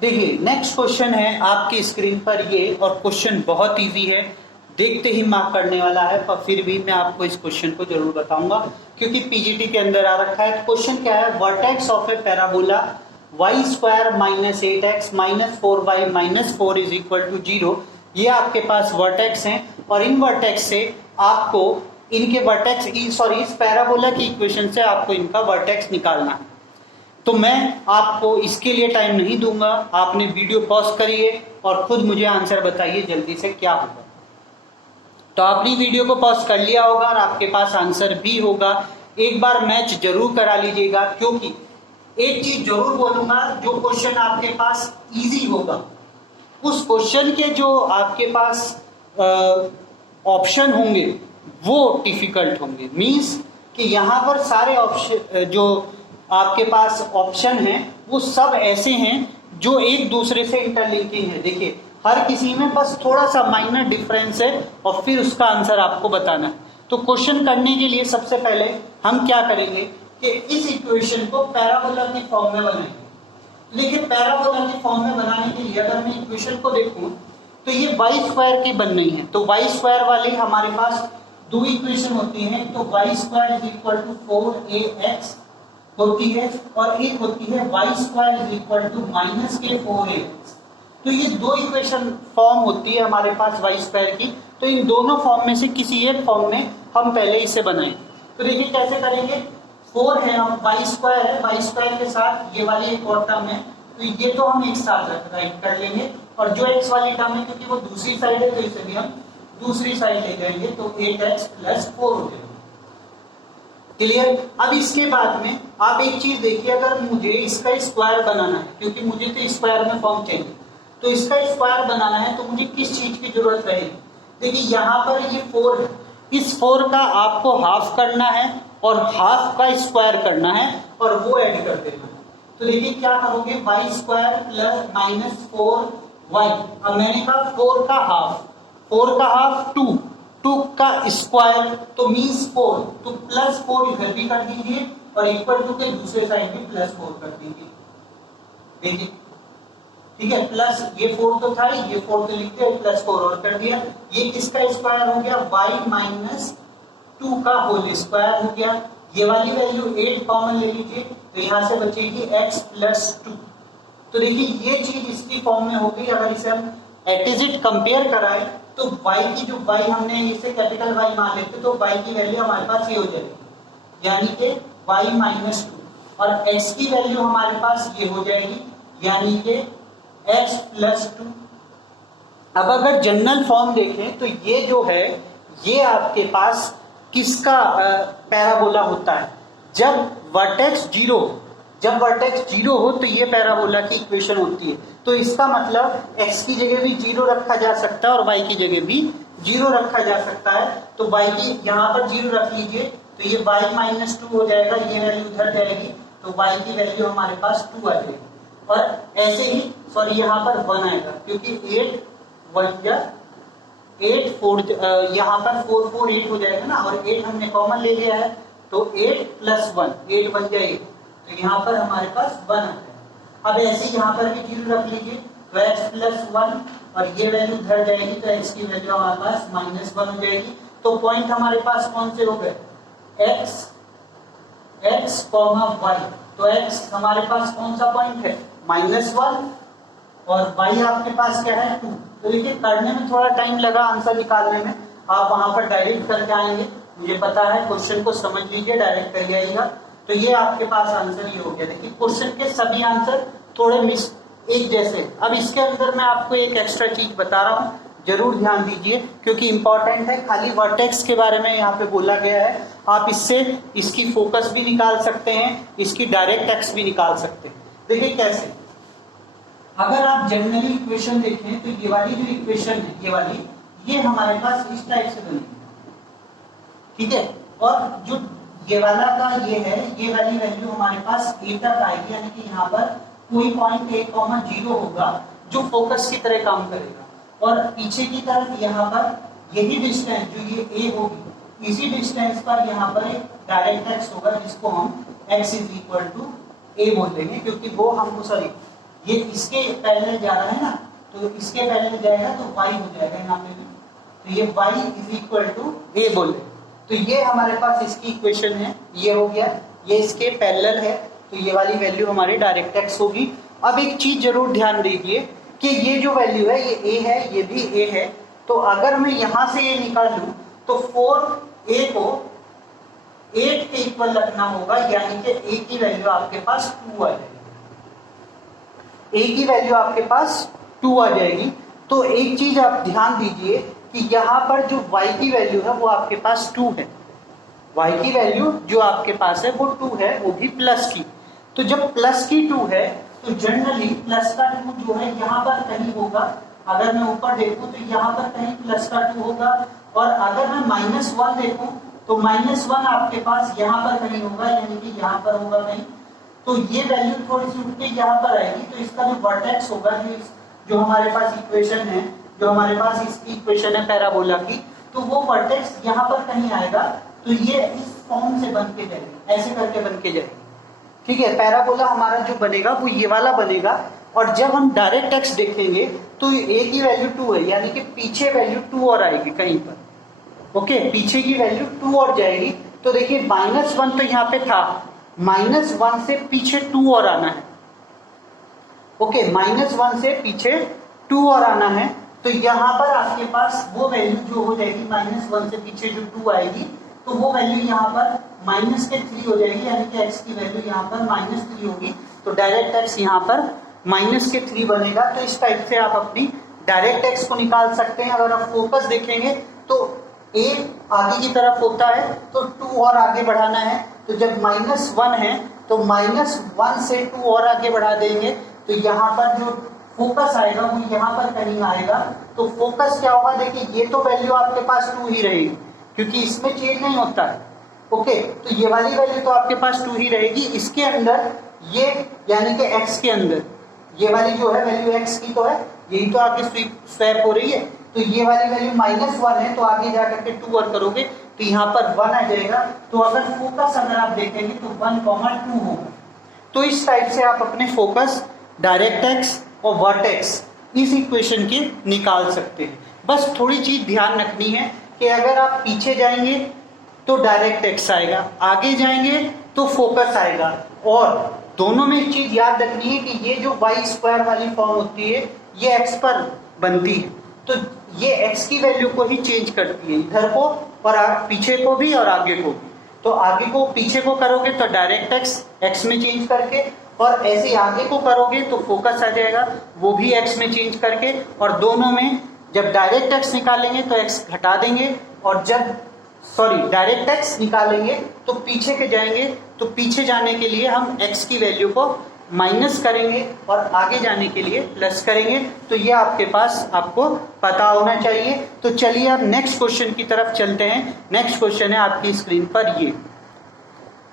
देखिए नेक्स्ट क्वेश्चन है आपकी स्क्रीन पर ये, और क्वेश्चन बहुत इजी है, देखते ही मार्क करने वाला है, पर फिर भी मैं आपको इस क्वेश्चन को जरूर बताऊंगा क्योंकि पीजीटी के अंदर आ रखा है। क्वेश्चन क्या है, vertex of A parabola y² - 8x - 4y - 4 = 0, ये आपके पास वर्टेक्स हैं, और इन वर्टेक्स से आपको इनके वर्टेक्स इस पैराबोला की इक्वेशन से आपको इनका वर्टेक्स निकालना है। तो मैं आपको इसके लिए टाइम नहीं दूंगा, आपने वीडियो पॉज करिए और खुद मुझे आंसर बताइए जल्दी से क्या होगा। तो आपने वीडियो को पॉज कर लिया होगा और आपके पास आंसर भी होगा। एक बार मैच जरूर करा लीजिएगा, क्योंकि एक चीज जरूर बोलूंगा, जो क्वेश्चन आपके पास इजी होगा उस क्वेश्चन के जो आपके पास ऑप्शन होंगे वो डिफिकल्ट होंगे। मींस कि यहाँ पर सारे ऑप्शन जो आपके पास ऑप्शन हैं वो सब ऐसे हैं जो एक दूसरे से इंटरलिंकिंग है। देखिए हर किसी में बस थोड़ा सा माइनर डिफरेंस है और फिर उसका आंसर आपको बताना है। तो क्वेश्चन करने के लिए सबसे पहले हम क्या करेंगे कि इस इक्वेशन को पैराबोला की फॉर्म में बनाएंगे। लेकिन पैराबोला की फॉर्म में बनाने के लिए अगर मैं इक्वेशन को देखूं तो ये y² की बन रही है, तो y² वाली हमारे पास दो इक्वेशन होती हैं, तो y² = 4ax होती है और एक होती है y² = -k4ax। तो ये दो इक्वेशन फॉर्म होती है हमारे पास y² की, तो इन दोनों फॉर्म में से किसी एक फॉर्म में हम पहले इसे बनाएंगे। तो देखिए कैसे करेंगे, 4 है, हम y² है, y² के साथ ये वाली एक और टर्म है तो ये तो हम एक साथ राइट कर लेंगे, और जो x वाली टर्म है क्योंकि वो दूसरी साइड है तो इसे भी हम दूसरी साइड ले जाएंगे, तो 8x + 4 हो जाएगा। क्लियर। अब इसके बाद में आप एक चीज देखिए, अगर मुझे इसका स्क्वायर बनाना है, क्योंकि मुझे तो स्क्वायर में फॉर्म चाहिए, तो इसका स्क्वायर बनाना है तो मुझे किस चीज की जरूरत रहेगी। देखिए यहाँ पर ये 4 है, इस 4 का आपको हाफ करना है और हाफ का स्क्वायर करना है और वो ऐड कर देना है। तो देखिए क्या करोगे, y² + -4y। अब मैंने कहा 4 का हाफ 2 का स्क्वायर तो मीन्स 4, तो +4 इधर भी कर दीजिए और इक्वल टू के दूसरे साइड भी +4 कर दीजिए। देखिए ठीक है, प्लस ये 4 तो था, ये 4 तो लिखते हैं, +4 और कर दिया। ये किसका स्क्वायर हो गया, y - 2 का होल स्क्वायर हो गया। ये वाली वैल्यू 8 कॉमन ले लीजिए, तो यहाँ से बचेगी x + 2। तो देखिए ये चीज इसकी फॉर्म में हो गई। अगर इसे हम एट इज इट कंपेयर कराएं तो y की जो y हमने इसे कैपिटल Y मान लेते तो y की वैल्यू हमारे पास ये हो जाएगी, यानी कि y - 2, और x की वैल्यू हमारे पास ये हो जाएगी, यानी कि x + 2। अब अगर जनरल फॉर्म देखें तो ये जो है ये आपके पास किसका पैराबोला होता है, जब वर्टेक्स 0 हो तो ये पैराबोला की इक्वेशन होती है। तो इसका मतलब x की जगह भी 0 रखा जा सकता है और y की जगह भी 0 रखा जा सकता है। तो y की यहाँ पर 0 रख लीजिए, तो ये y - 2 हो जाएगा, ये वैल्यू उधर जाएगी, तो y की वैल्यू हमारे पास 2 आ जाएगी। और ऐसे ही सॉरी यहाँ पर 1 आएगा, क्योंकि 8 यहाँ पर 4 4 8 हो जाएगा ना, और 8 हमने कॉमन ले लिया है, तो 8 + 1 8 बन जाएगी, तो यहाँ पर हमारे पास 1 आता है। अब ऐसे यहाँ पर भी 0 रख लीजिए, तो x + 1 और ये वैल्यू उधर जाएगी, तो x की वैल्यू हमारे पास -1 हो जाएगी। तो पॉइंट हमारे पास कौन से हो गए, x, y। तो x हमारे पास कौन सा पॉइंट है, -1, और y आपके पास क्या है, 2। तो देखिए करने में थोड़ा टाइम लगा, आंसर निकालने में, आप वहां पर डायरेक्ट करके आएंगे, मुझे पता है। क्वेश्चन को समझ लीजिए, डायरेक्ट कर आइएगा, तो ये आपके पास आंसर ये हो गया। देखिए क्वेश्चन के सभी आंसर थोड़े एक जैसे। अब इसके अंदर मैं आपको एक एक्स्ट्रा चीज बता रहा हूँ, जरूर ध्यान दीजिए क्योंकि इंपॉर्टेंट है। खाली वर्टेक्स के बारे में यहाँ पे बोला गया है, आप इससे इसकी फोकस भी निकाल सकते हैं, इसकी डायरेक्ट एक्स भी निकाल सकते हैं। देखिए कैसे, अगर आप जनरली इक्वेशन देखें तो ये वाली जो इक्वेशन है, ये वाली, ये हमारे पास इस टाइप से बनी है, ठीक है। और जो ये वाला का ये है, ये वाली वैल्यू हमारे पास a तक आएगी, यानी कि यहाँ पर कोई पॉइंट a, 0 होगा जो फोकस की तरह काम करेगा, और पीछे की तरफ यहाँ पर यही डिस्टेंस जो ये a होगी, इसी डिस्टेंस पर यहाँ पर एक डायरेक्ट एक्स होगा जिसको हम x = a बोल देंगे, क्योंकि वो हमको सॉरी ये इसके पैरेलल जा रहा है ना, तो इसके पैरेलल जाएगा तो y हो जाएगा यहाँ पे भी, तो ये y = a बोले। तो ये हमारे पास इसकी इक्वेशन है, ये हो गया, ये इसके पैरेलल है, तो ये वाली वैल्यू हमारी डायरेक्ट एक्स होगी। अब एक चीज जरूर ध्यान दीजिए कि ये जो वैल्यू है ये a है, ये भी a है, तो अगर मैं यहाँ से ये निकालूं तो 4a को 8 के इक्वल रखना होगा, यानी कि a की वैल्यू आपके पास 2 आ जाएगी, a की वैल्यू आपके पास 2 आ जाएगी। तो एक चीज आप ध्यान दीजिए कि यहाँ पर जो y की वैल्यू है वो आपके पास 2 है, y की वैल्यू जो आपके पास है वो 2 है, वो भी प्लस की। तो जब प्लस की 2 है तो जनरली प्लस का 2 जो है यहाँ पर कहीं होगा, अगर मैं ऊपर देखूं तो यहाँ पर कहीं प्लस का 2 होगा, और अगर मैं -1 देखूं तो -1 आपके पास यहाँ पर कहीं होगा, यानी कि यहाँ पर होगा कहीं। तो ये वैल्यू थोड़ी सी उठ के यहाँ पर आएगी, तो इसका जो वर्टेक्स होगा, जो हमारे पास इक्वेशन है, जो हमारे पास इसकी इक्वेशन है पैराबोला की, तो वो वर्टेक्स यहाँ पर कहीं आएगा, तो ये इस फॉर्म से बन के जाएगी, ऐसे करके बन के जाएगी, ठीक है। पैराबोला हमारा जो बनेगा वो ये वाला बनेगा, और जब हम डायरेक्ट एक्स देखेंगे तो a की वैल्यू 2 है, यानी कि पीछे वैल्यू 2 और आएगी कहीं पर, ओके, पीछे की वैल्यू 2 और जाएगी। तो देखिए -1 तो यहाँ पे था, -1 से पीछे 2 और आना है, ओके, -1 से पीछे 2 और आना है, तो यहाँ पर आपके पास वो वैल्यू जो हो जाएगी, -1 से पीछे जो 2 आएगी, तो वो वैल्यू यहाँ पर -3 हो जाएगी, यानी कि x की वैल्यू यहाँ पर -3 होगी। तो डायरेक्ट x यहाँ पर माइनस के 3 बनेगा। तो इस टाइप से आप अपनी डायरेक्ट एक्स को निकाल सकते हैं। अगर आप फोकस देखेंगे तो ए आगे की तरफ होता है तो 2 और आगे बढ़ाना है, तो जब -1 है तो -1 से 2 और आगे बढ़ा देंगे तो यहाँ पर जो फोकस आएगा वो यहाँ पर कहीं आएगा। तो फोकस क्या होगा, देखिए ये तो वैल्यू आपके पास 2 ही रहेगी क्योंकि इसमें चेंज नहीं होता है। ओके, तो ये वाली वैल्यू तो आपके पास 2 ही रहेगी। इसके अंदर ये यानी कि x के अंदर ये वाली जो है वैल्यू x की तो है, यही तो आगे स्वैप हो रही है। तो ये वाली वैल्यू -1 है तो आगे जाकर के 2 और करोगे तो यहाँ पर 1 आ जाएगा। तो अगर फोकस अगर आप देखेंगे तो 1, 2 होगा। तो इस टाइप से आप अपने फोकस, डायरेक्ट एक्स और वर्टेक्स इस इक्वेशन के निकाल सकते हैं। बस थोड़ी चीज ध्यान रखनी है कि अगर आप पीछे जाएंगे तो डायरेक्ट एक्स आएगा, आगे जाएंगे तो फोकस आएगा। और दोनों में एक चीज याद रखनी है कि ये जो y² वाली फॉर्म होती है ये x पर बनती है, तो ये x की वैल्यू को ही चेंज करती है, इधर को और पीछे को भी और आगे को भी। तो आगे को पीछे को करोगे तो डायरेक्ट x में चेंज करके, और ऐसे आगे को करोगे तो फोकस आ जाएगा वो भी x में चेंज करके। और दोनों में जब डायरेक्ट x निकालेंगे तो x घटा देंगे, और जब डायरेक्ट x निकालेंगे तो पीछे के जाएंगे तो पीछे जाने के लिए हम x की वैल्यू को माइनस करेंगे और आगे जाने के लिए प्लस करेंगे। तो ये आपके पास आपको पता होना चाहिए। तो चलिए अब नेक्स्ट क्वेश्चन की तरफ चलते हैं। नेक्स्ट क्वेश्चन है आपकी स्क्रीन पर, ये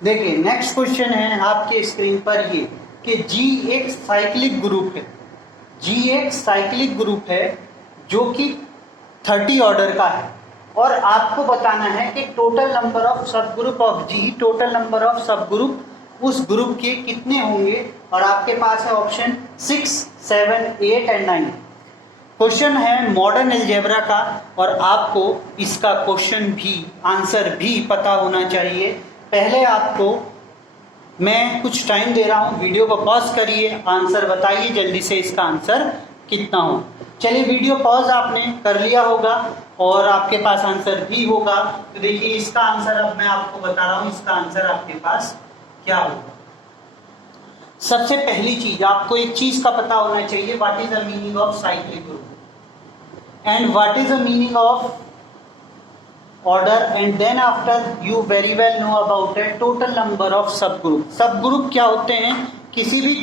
देखिए नेक्स्ट क्वेश्चन है आपके स्क्रीन पर ये कि G एक साइक्लिक ग्रुप है। G एक साइक्लिक ग्रुप है जो कि 30 ऑर्डर का है, और आपको बताना है कि total number of sub group of G, total number of sub group उस ग्रुप के कितने होंगे। और आपके पास है ऑप्शन 6, 7, 8 एंड 9। क्वेश्चन है मॉडर्न अलजेब्रा का, और आपको इसका क्वेश्चन भी आंसर भी पता होना चाहिए। पहले आपको मैं कुछ टाइम दे रहा हूं, वीडियो को पॉज करिए, आंसर बताइए जल्दी से इसका आंसर कितना हो। चलिए वीडियो पॉज आपने कर लिया होगा और आपके पास आंसर भी होगा। तो देखिए इसका आंसर अब मैं आपको बता रहा हूं, इसका आंसर आपके पास क्या होगा। सबसे पहली चीज आपको एक चीज का पता होना चाहिए, what is the meaning of cyclic group and what is the meaning of order, and then after you very well know about it total number of sub group. Sub group क्या होते हैं, किसी भी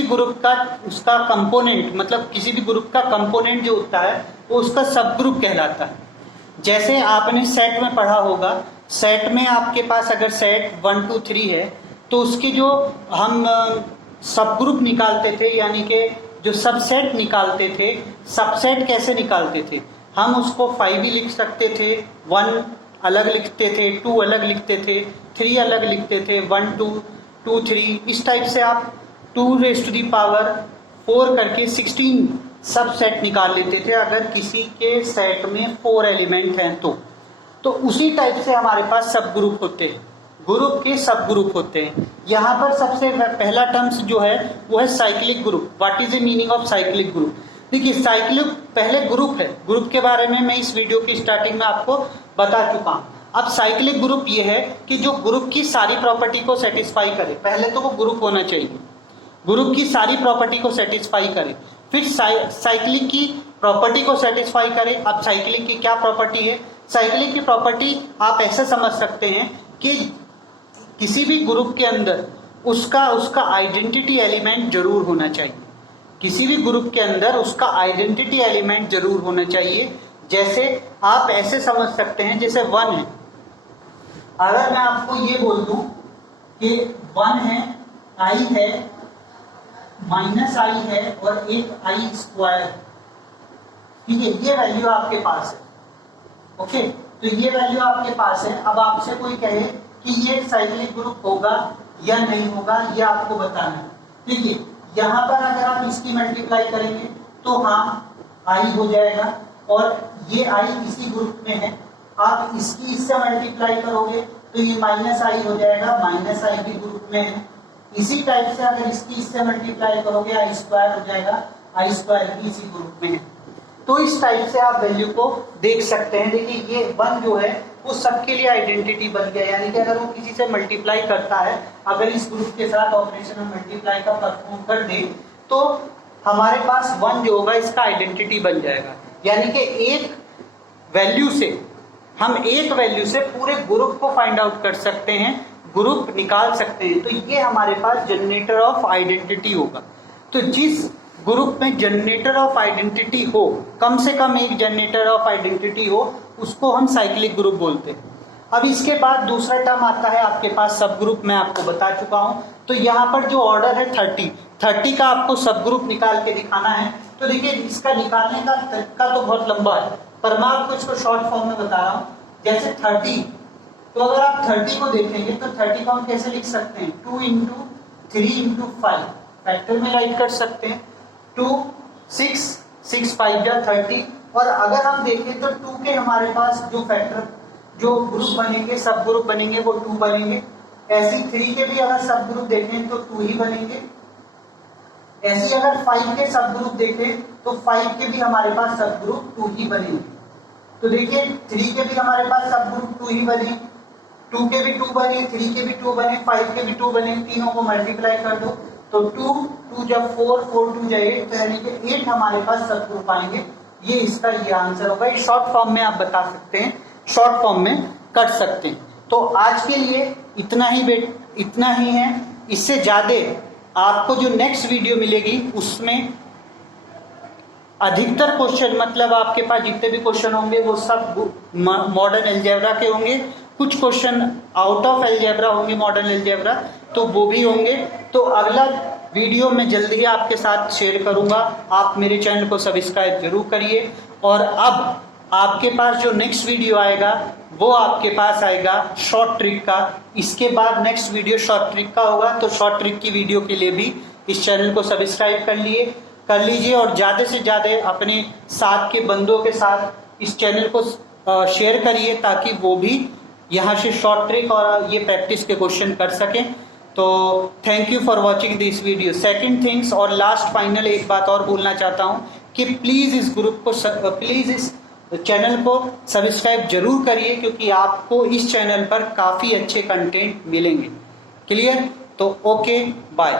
ग्रुप का उसका component, मतलब किसी भी ग्रुप का कंपोनेंट जो होता है वो उसका सब ग्रुप कहलाता है। जैसे आपने सेट में पढ़ा होगा, सेट में आपके पास अगर सेट 1, 2, 3 है तो उसके जो हम सब ग्रुप निकालते थे, यानी कि जो सबसेट निकालते थे, सबसेट कैसे निकालते थे, हम उसको 5 भी लिख सकते थे, 1 अलग लिखते थे, 2 अलग लिखते थे, 3 अलग लिखते थे, 1, 2, 2, 3, इस टाइप से आप 2⁴ करके 16 सब सेट निकाल लेते थे अगर किसी के सेट में 4 एलिमेंट हैं तो उसी टाइप से हमारे पास सब ग्रुप होते हैं, ग्रुप के सब ग्रुप होते हैं। यहाँ पर सबसे पहला टर्म्स जो है वो है cyclic group. What is the meaning of cyclic group. देखिए साइक्लिक पहले ग्रुप है, ग्रुप के बारे में मैं इस वीडियो की स्टार्टिंग में आपको बता चुका हूँ। अब साइक्लिक ग्रुप ये है कि जो ग्रुप की सारी प्रॉपर्टी को सेटिस्फाई करे, पहले तो वो ग्रुप होना चाहिए, ग्रुप की सारी प्रॉपर्टी को सेटिस्फाई करे, फिर साइक्लिक की प्रॉपर्टी को सेटिस्फाई करे। अब साइक्लिक की क्या प्रॉपर्टी है, साइक्लिक की प्रॉपर्टी आप ऐसे समझ सकते हैं कि किसी भी ग्रुप के अंदर उसका आइडेंटिटी एलिमेंट जरूर होना चाहिए, किसी भी ग्रुप के अंदर उसका आइडेंटिटी एलिमेंट जरूर होना चाहिए। जैसे आप ऐसे समझ सकते हैं जैसे 1 है, अगर मैं आपको ये बोल दूं कि 1 है, i है, -i है और एक i², ठीक है, ये वैल्यू आपके पास है। ओके, तो ये वैल्यू आपके पास है। अब आपसे कोई कहे कि ये साइक्लिक ग्रुप होगा या नहीं होगा, ये आपको बताना है। देखिए यहाँ पर अगर आप इसकी मल्टीप्लाई करेंगे तो हाँ i हो जाएगा, और ये i इसी ग्रुप में है। आप इसकी इससे मल्टीप्लाई करोगे तो ये -i हो जाएगा, -i भी ग्रुप में है। इसी टाइप से अगर इसकी इससे मल्टीप्लाई करोगे i² हो जाएगा, i² भी इसी ग्रुप में है। तो इस टाइप से आप वैल्यू को देख सकते हैं। देखिए ये 1 जो है वो सबके लिए आइडेंटिटी बन गया। यानी कि अगर वो किसी से मल्टीप्लाई करता है, अगर इस ग्रुप के साथ ऑपरेशन हम मल्टीप्लाई का परफॉर्म कर दें तो हमारे पास 1 जो होगा इसका आइडेंटिटी बन जाएगा। यानी कि एक वैल्यू से पूरे ग्रुप को फाइंड आउट कर सकते हैं, ग्रुप निकाल सकते हैं। तो ये हमारे पास जनरेटर ऑफ आइडेंटिटी होगा। तो जिस ग्रुप में जनरेटर ऑफ आइडेंटिटी हो, कम से कम एक जनरेटर ऑफ आइडेंटिटी हो, उसको हम साइक्लिक ग्रुप बोलते हैं। अब इसके बाद दूसरा टर्म आता है आपके पास सब ग्रुप। मैं आपको बता चुका हूं। तो यहाँ पर जो ऑर्डर है 30 का आपको सब ग्रुप निकाल के दिखाना है। तो देखिए इसका निकालने का तरीका तो बहुत लंबा है, पर मैं आपको इसको शॉर्ट फॉर्म में बता रहा हूँ। जैसे 30, तो अगर आप 30 को देखेंगे तो 30 को हम कैसे लिख सकते हैं, 2 इंटू 3 इंटू 5 फैक्टर में राइट कर सकते हैं। 2 6 6 5 जा 30। और अगर हम देखें तो 2 के हमारे पास जो फैक्टर जो ग्रुप बनेंगे, सब ग्रुप बनेंगे, वो 2 बनेंगे। ऐसी 3 के भी अगर सब ग्रुप देखें तो 2 ही बनेंगे। ऐसी अगर 5 के सब ग्रुप देखें तो 5 के भी हमारे पास सब ग्रुप 2 ही बनेंगे। तो देखिए 3 के भी हमारे पास सब ग्रुप 2 ही बने, 2 के भी 2 बने, 3 के भी 2 बने, 5 के भी 2 बने। तीनों को मल्टीप्लाई कर दो तो 2 जब 4 4 2 जा 8, तो यानी कि 8 हमारे पास सब ग्रुप आएंगे। ये इसका ये आंसर होगा। ये शॉर्ट फॉर्म में आप बता सकते हैं, शॉर्ट फॉर्म में कर सकते हैं। तो आज के लिए इतना ही है। इससे ज्यादा आपको जो नेक्स्ट वीडियो मिलेगी उसमें अधिकतर क्वेश्चन, मतलब आपके पास जितने भी क्वेश्चन होंगे वो सब मॉडर्न अलजेब्रा के होंगे। कुछ क्वेश्चन आउट ऑफ अलजेब्रा होंगे, मॉडर्न अलजेब्रा, तो वो भी होंगे। तो अगला वीडियो मैं जल्दी ही आपके साथ शेयर करूंगा। आप मेरे चैनल को सब्सक्राइब जरूर करिए। और अब आपके पास जो नेक्स्ट वीडियो आएगा वो आपके पास आएगा शॉर्ट ट्रिक का। इसके बाद नेक्स्ट वीडियो शॉर्ट ट्रिक का होगा। तो शॉर्ट ट्रिक की वीडियो के लिए भी इस चैनल को सब्सक्राइब कर लीजिए और ज़्यादा से ज़्यादा अपने साथ के बंदों के साथ इस चैनल को शेयर करिए, ताकि वो भी यहाँ से शॉर्ट ट्रिक और ये प्रैक्टिस के क्वेश्चन कर सकें। तो thank you for watching this video. Second things और लास्ट फाइनल एक बात और बोलना चाहता हूँ कि प्लीज़ इस ग्रुप को प्लीज़ इस चैनल को सब्सक्राइब जरूर करिए, क्योंकि आपको इस चैनल पर काफ़ी अच्छे कंटेंट मिलेंगे। क्लियर? तो ओके, बाय।